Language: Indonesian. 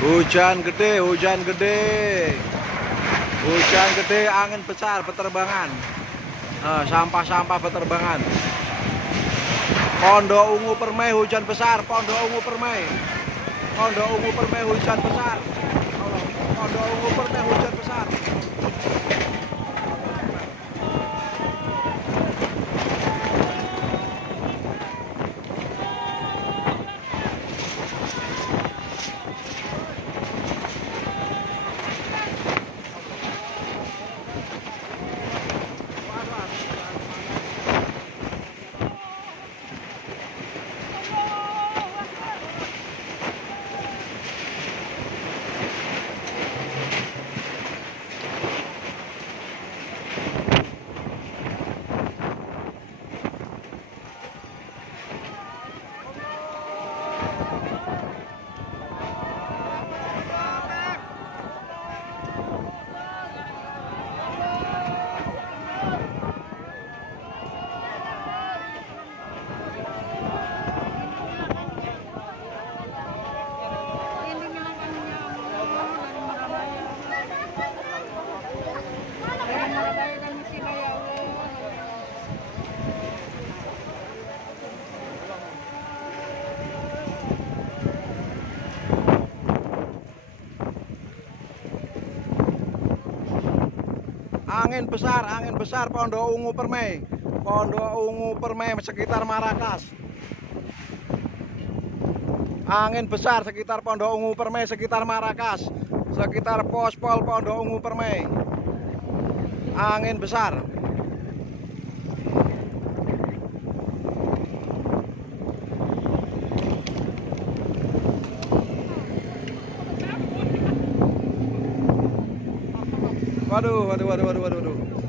Hujan gede, hujan gede. Hujan gede, angin besar beterbangan. Sampah-sampah beterbangan. Pondok Ungu Permai hujan besar, Pondok Ungu Permai. Pondok Ungu Permai hujan besar. Pondok Ungu Permai hujan besar. Angin besar Pondok Ungu Permai. Pondok Ungu Permai sekitar Marakas. Angin besar sekitar Pondok Ungu Permai, sekitar Marakas, sekitar Pospol Pondok Ungu Permai. Angin besar. Waduh.